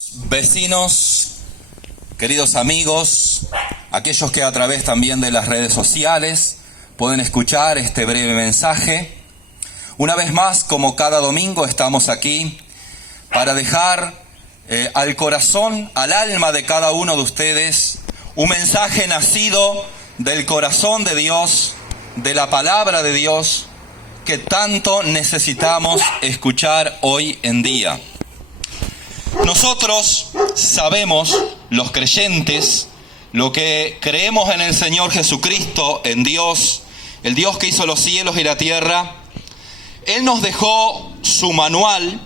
Vecinos, queridos amigos, aquellos que a través también de las redes sociales pueden escuchar este breve mensaje. Una vez más, como cada domingo, estamos aquí para dejar al corazón, al alma de cada uno de ustedes, un mensaje nacido del corazón de Dios, de la palabra de Dios, que tanto necesitamos escuchar hoy en día. Nosotros sabemos, los creyentes, lo que creemos en el Señor Jesucristo, en Dios, el Dios que hizo los cielos y la tierra. Él nos dejó su manual,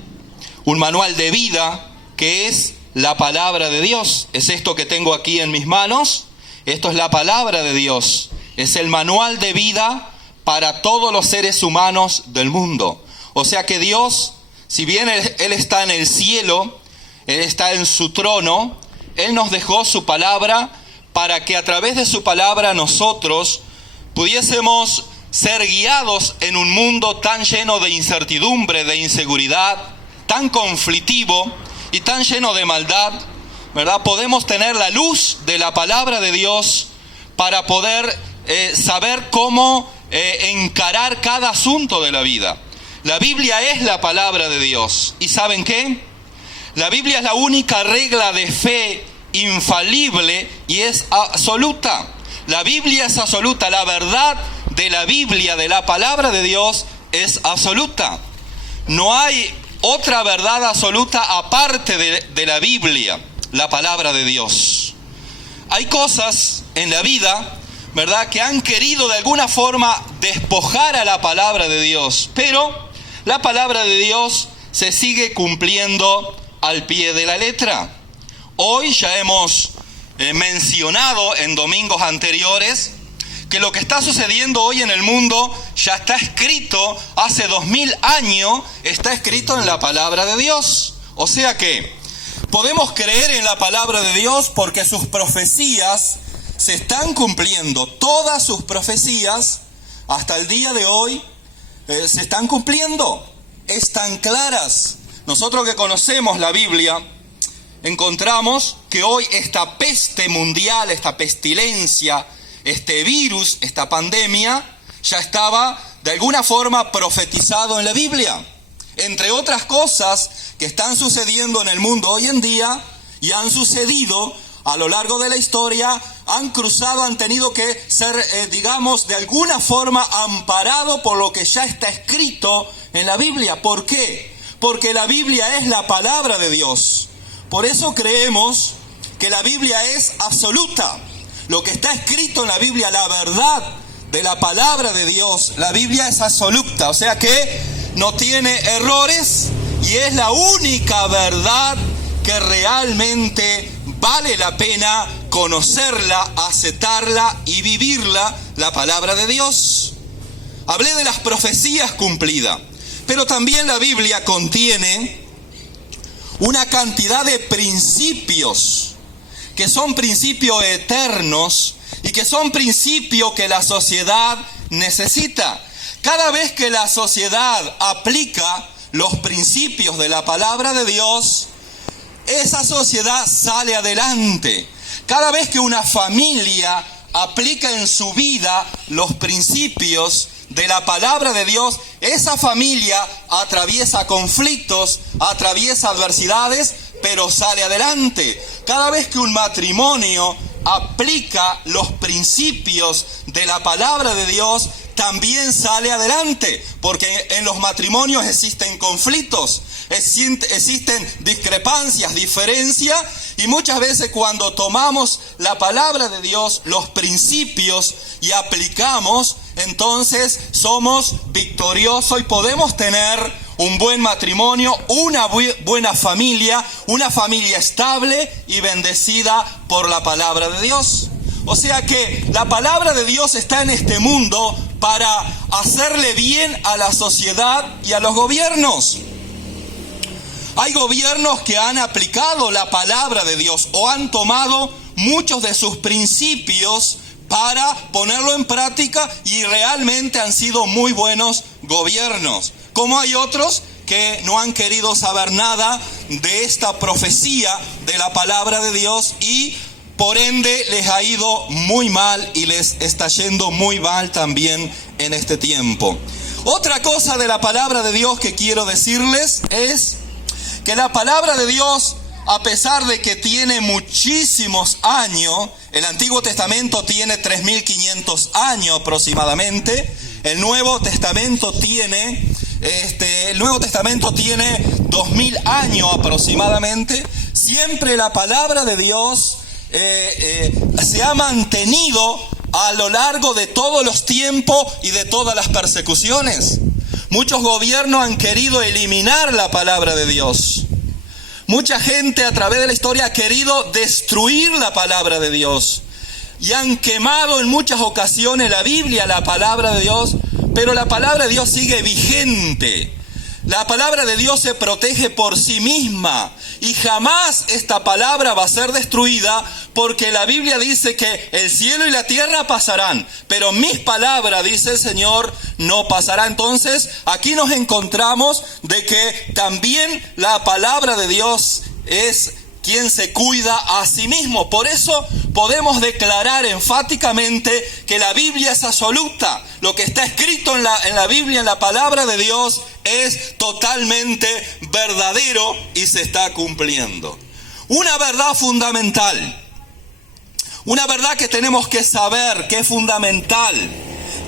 un manual de vida, que es la palabra de Dios. Es esto que tengo aquí en mis manos. Esto es la palabra de Dios. Es el manual de vida para todos los seres humanos del mundo. O sea que Dios, si bien Él está en el cielo, Él está en su trono, Él nos dejó su palabra para que a través de su palabra nosotros pudiésemos ser guiados en un mundo tan lleno de incertidumbre, de inseguridad, tan conflictivo y tan lleno de maldad, ¿verdad? Podemos tener la luz de la palabra de Dios para poder saber cómo encarar cada asunto de la vida. La Biblia es la palabra de Dios. ¿Y saben qué? La Biblia es la única regla de fe infalible y es absoluta. La Biblia es absoluta. La verdad de la Biblia, de la palabra de Dios, es absoluta. No hay otra verdad absoluta aparte de la Biblia, la palabra de Dios. Hay cosas en la vida, ¿verdad?, que han querido de alguna forma despojar a la palabra de Dios, pero la palabra de Dios se sigue cumpliendo al pie de la letra. Hoy ya hemos mencionado en domingos anteriores que lo que está sucediendo hoy en el mundo ya está escrito hace 2000 años, está escrito en la palabra de Dios. O sea que podemos creer en la palabra de Dios porque sus profecías se están cumpliendo. Todas sus profecías hasta el día de hoy se están cumpliendo. Están claras. Nosotros que conocemos la Biblia, encontramos que hoy esta peste mundial, esta pestilencia, este virus, esta pandemia, ya estaba de alguna forma profetizado en la Biblia. Entre otras cosas que están sucediendo en el mundo hoy en día y han sucedido a lo largo de la historia, han cruzado, han tenido que ser, digamos, de alguna forma amparado por lo que ya está escrito en la Biblia. ¿Por qué? Porque la Biblia es la palabra de Dios. Por eso creemos que la Biblia es absoluta. Lo que está escrito en la Biblia, la verdad de la palabra de Dios, la Biblia es absoluta. O sea que no tiene errores y es la única verdad que realmente vale la pena conocerla, aceptarla y vivirla, la palabra de Dios. Hablé de las profecías cumplidas. Pero también la Biblia contiene una cantidad de principios que son principios eternos y que son principios que la sociedad necesita. Cada vez que la sociedad aplica los principios de la palabra de Dios, esa sociedad sale adelante. Cada vez que una familia aplica en su vida los principios de la palabra de Dios, esa familia atraviesa conflictos, atraviesa adversidades, pero sale adelante. Cada vez que un matrimonio aplica los principios de la palabra de Dios, también sale adelante, porque en los matrimonios existen conflictos, existen discrepancias, diferencias, y muchas veces cuando tomamos la palabra de Dios, los principios, y aplicamos, entonces somos victoriosos y podemos tener un buen matrimonio, una buena familia, una familia estable y bendecida por la palabra de Dios. O sea que la palabra de Dios está en este mundo para hacerle bien a la sociedad y a los gobiernos. Hay gobiernos que han aplicado la palabra de Dios o han tomado muchos de sus principios para ponerlo en práctica y realmente han sido muy buenos gobiernos. Como hay otros que que no han querido saber nada de esta profecía de la palabra de Dios y por ende les ha ido muy mal y les está yendo muy mal también en este tiempo. Otra cosa de la palabra de Dios que quiero decirles es que la palabra de Dios, a pesar de que tiene muchísimos años, el Antiguo Testamento tiene 3.500 años aproximadamente, el Nuevo Testamento tiene 2.000 años aproximadamente, siempre la palabra de Dios se ha mantenido a lo largo de todos los tiempos y de todas las persecuciones. Muchos gobiernos han querido eliminar la palabra de Dios. Mucha gente a través de la historia ha querido destruir la palabra de Dios. Y han quemado en muchas ocasiones la Biblia, la palabra de Dios. Pero la palabra de Dios sigue vigente. La palabra de Dios se protege por sí misma. Y jamás esta palabra va a ser destruida, porque la Biblia dice que el cielo y la tierra pasarán, pero mis palabras, dice el Señor, no pasará. Entonces, aquí nos encontramos de que también la palabra de Dios es quien se cuida a sí mismo. Por eso podemos declarar enfáticamente que la Biblia es absoluta. Lo que está escrito en la Biblia, en la palabra de Dios, es totalmente verdadero y se está cumpliendo. Una verdad fundamental, una verdad que tenemos que saber, que es fundamental,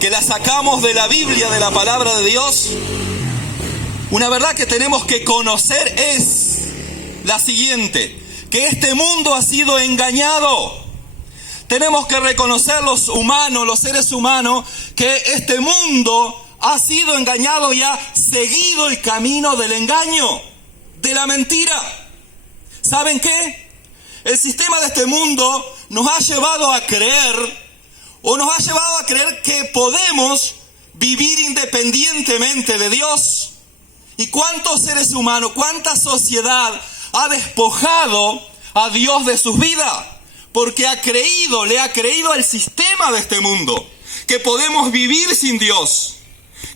que la sacamos de la Biblia, de la palabra de Dios, una verdad que tenemos que conocer es la siguiente: que este mundo ha sido engañado. Tenemos que reconocer los humanos, los seres humanos, que este mundo ha sido engañado y ha seguido el camino del engaño, de la mentira. ¿Saben qué? El sistema de este mundo nos ha llevado a creer que podemos vivir independientemente de Dios. ¿Y cuántos seres humanos, cuánta sociedad ha despojado a Dios de sus vidas? Porque le ha creído al sistema de este mundo que podemos vivir sin Dios,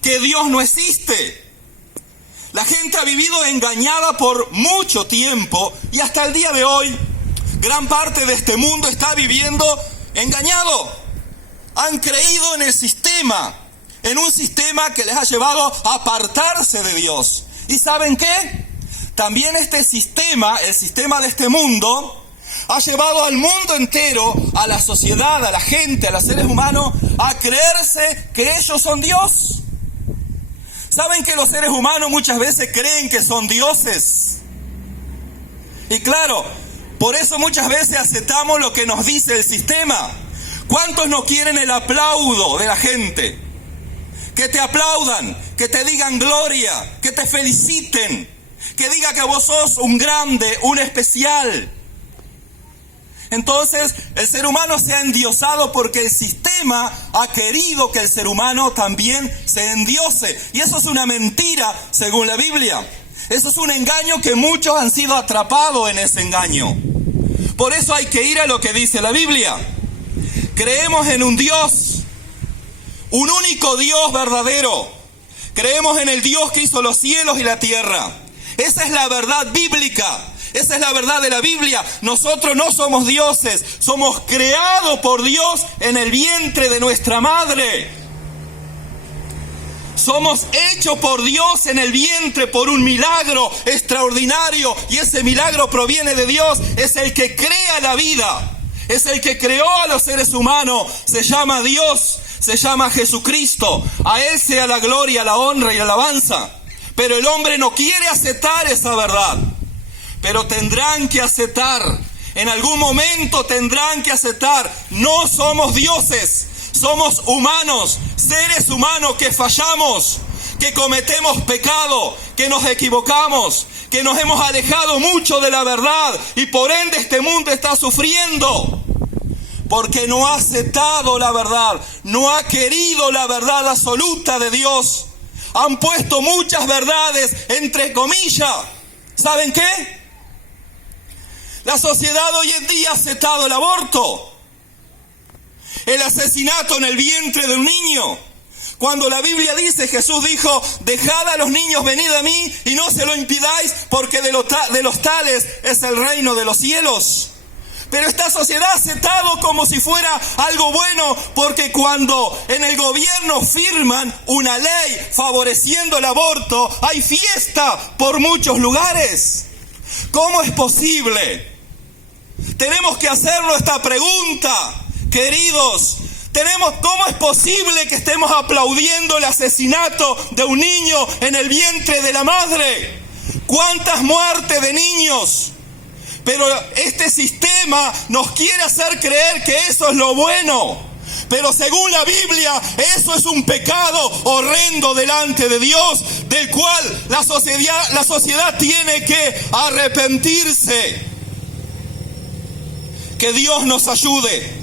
que Dios no existe. La gente ha vivido engañada por mucho tiempo y hasta el día de hoy gran parte de este mundo está viviendo engañado. Han creído en el sistema, en un sistema que les ha llevado a apartarse de Dios. ¿Y saben qué? También este sistema, el sistema de este mundo, ha llevado al mundo entero, a la sociedad, a la gente, a los seres humanos, a creerse que ellos son Dios. ¿Saben que los seres humanos muchas veces creen que son dioses? Y claro, por eso muchas veces aceptamos lo que nos dice el sistema. ¿Cuántos no quieren el aplauso de la gente? Que te aplaudan, que te digan gloria, que te feliciten, que diga que vos sos un grande, un especial. Entonces, el ser humano se ha endiosado porque el sistema ha querido que el ser humano también se endiose. Y eso es una mentira, según la Biblia. Eso es un engaño que muchos han sido atrapados en ese engaño. Por eso hay que ir a lo que dice la Biblia. Creemos en un Dios, un único Dios verdadero. Creemos en el Dios que hizo los cielos y la tierra. Esa es la verdad bíblica. Esa es la verdad de la Biblia. Nosotros no somos dioses, somos creados por Dios en el vientre de nuestra madre. Somos hechos por Dios en el vientre por un milagro extraordinario, y ese milagro proviene de Dios. Es el que crea la vida, es el que creó a los seres humanos. Se llama Dios, se llama Jesucristo. A Él sea la gloria, la honra y la alabanza. Pero el hombre no quiere aceptar esa verdad. Pero tendrán que aceptar, en algún momento tendrán que aceptar, no somos dioses, somos humanos, seres humanos que fallamos, que cometemos pecado, que nos equivocamos, que nos hemos alejado mucho de la verdad y por ende este mundo está sufriendo, porque no ha aceptado la verdad, no ha querido la verdad absoluta de Dios. Han puesto muchas verdades entre comillas. ¿Saben qué? La sociedad hoy en día ha aceptado el aborto, el asesinato en el vientre de un niño. Cuando la Biblia dice, Jesús dijo, dejad a los niños, venid a mí y no se lo impidáis, porque de los tales es el reino de los cielos. Pero esta sociedad se ha aceptado como si fuera algo bueno, porque cuando en el gobierno firman una ley favoreciendo el aborto, hay fiesta por muchos lugares. ¿Cómo es posible? Tenemos que hacernos esta pregunta, queridos. ¿Cómo es posible que estemos aplaudiendo el asesinato de un niño en el vientre de la madre? ¿Cuántas muertes de niños? Pero este sistema nos quiere hacer creer que eso es lo bueno. Pero según la Biblia, eso es un pecado horrendo delante de Dios, del cual la sociedad tiene que arrepentirse. Que Dios nos ayude,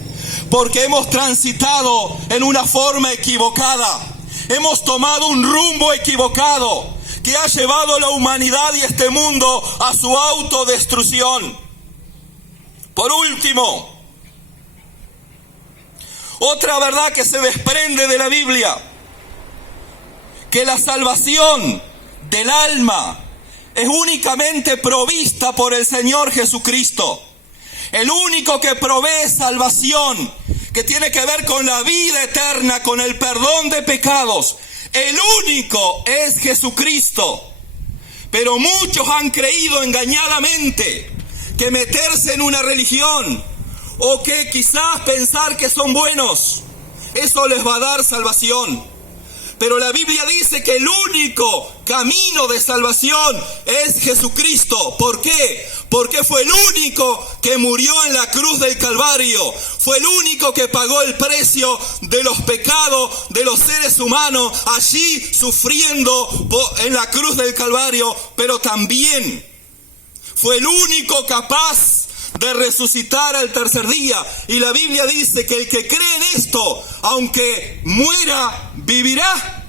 porque hemos transitado en una forma equivocada. Hemos tomado un rumbo equivocado que ha llevado a la humanidad y este mundo a su autodestrucción. Por último, otra verdad que se desprende de la Biblia, que la salvación del alma es únicamente provista por el Señor Jesucristo. El único que provee salvación, que tiene que ver con la vida eterna, con el perdón de pecados, el único es Jesucristo. Pero muchos han creído engañadamente que meterse en una religión o que quizás pensar que son buenos, eso les va a dar salvación. Pero la Biblia dice que el único camino de salvación es Jesucristo. ¿Por qué? Porque fue el único que murió en la cruz del Calvario. Fue el único que pagó el precio de los pecados de los seres humanos, allí sufriendo en la cruz del Calvario. Pero también fue el único capaz de resucitar al tercer día. Y la Biblia dice que el que cree en esto, aunque muera, vivirá.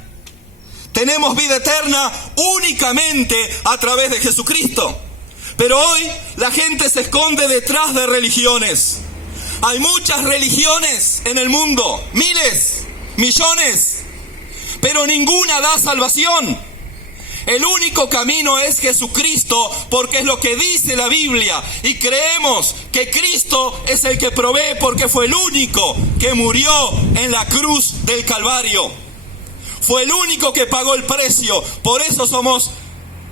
Tenemos vida eterna únicamente a través de Jesucristo. Pero hoy la gente se esconde detrás de religiones. Hay muchas religiones en el mundo, miles, millones, pero ninguna da salvación. El único camino es Jesucristo, porque es lo que dice la Biblia. Y creemos que Cristo es el que provee, porque fue el único que murió en la cruz del Calvario. Fue el único que pagó el precio. Por eso somos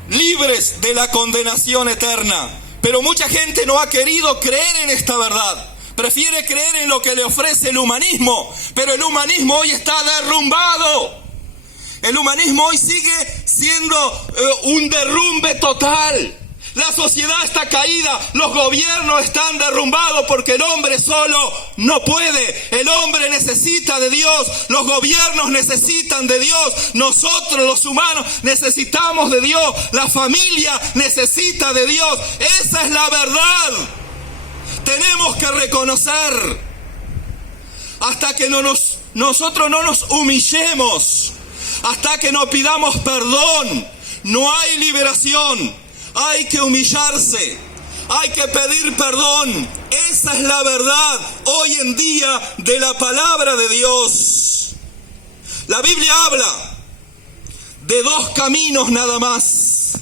libres de la condenación eterna. Pero mucha gente no ha querido creer en esta verdad. Prefiere creer en lo que le ofrece el humanismo. Pero el humanismo hoy está derrumbado. El humanismo hoy sigue siendo un derrumbe total. La sociedad está caída, los gobiernos están derrumbados porque el hombre solo no puede. El hombre necesita de Dios, los gobiernos necesitan de Dios, nosotros los humanos necesitamos de Dios, la familia necesita de Dios. Esa es la verdad. Tenemos que reconocer hasta que nosotros no nos humillemos. Hasta que no pidamos perdón, no hay liberación. Hay que humillarse, hay que pedir perdón. Esa es la verdad hoy en día de la palabra de Dios. La Biblia habla de dos caminos nada más.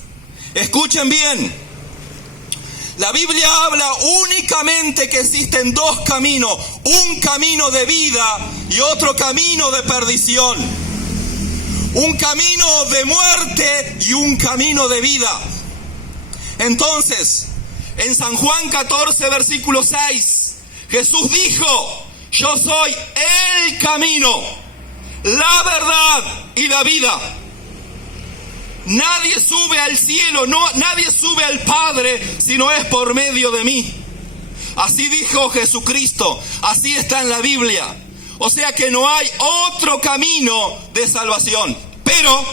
Escuchen bien. La Biblia habla únicamente que existen dos caminos. Un camino de vida y otro camino de perdición. Un camino de muerte y un camino de vida. Entonces, en San Juan 14, versículo 6, Jesús dijo: yo soy el camino, la verdad y la vida. Nadie sube al cielo, nadie sube al Padre si no es por medio de mí. Así dijo Jesucristo, así está en la Biblia. O sea que no hay otro camino de salvación. Pero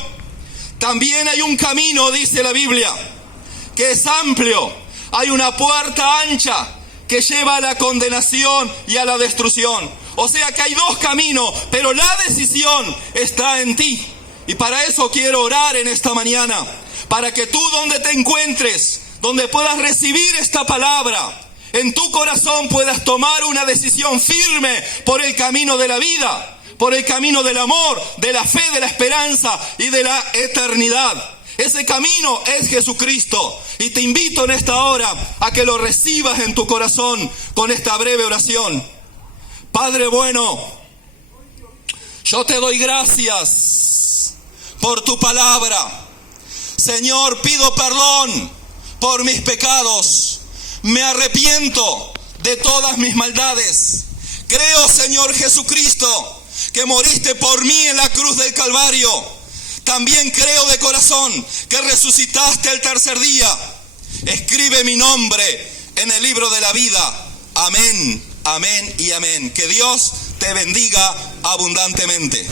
también hay un camino, dice la Biblia, que es amplio. Hay una puerta ancha que lleva a la condenación y a la destrucción. O sea que hay dos caminos, pero la decisión está en ti. Y para eso quiero orar en esta mañana, para que tú donde te encuentres, donde puedas recibir esta palabra, en tu corazón puedas tomar una decisión firme por el camino de la vida, por el camino del amor, de la fe, de la esperanza y de la eternidad. Ese camino es Jesucristo. Y te invito en esta hora a que lo recibas en tu corazón con esta breve oración. Padre bueno, yo te doy gracias por tu palabra. Señor, pido perdón por mis pecados. Me arrepiento de todas mis maldades. Creo, Señor Jesucristo, que moriste por mí en la cruz del Calvario. También creo de corazón que resucitaste el tercer día. Escribe mi nombre en el libro de la vida. Amén, amén y amén. Que Dios te bendiga abundantemente.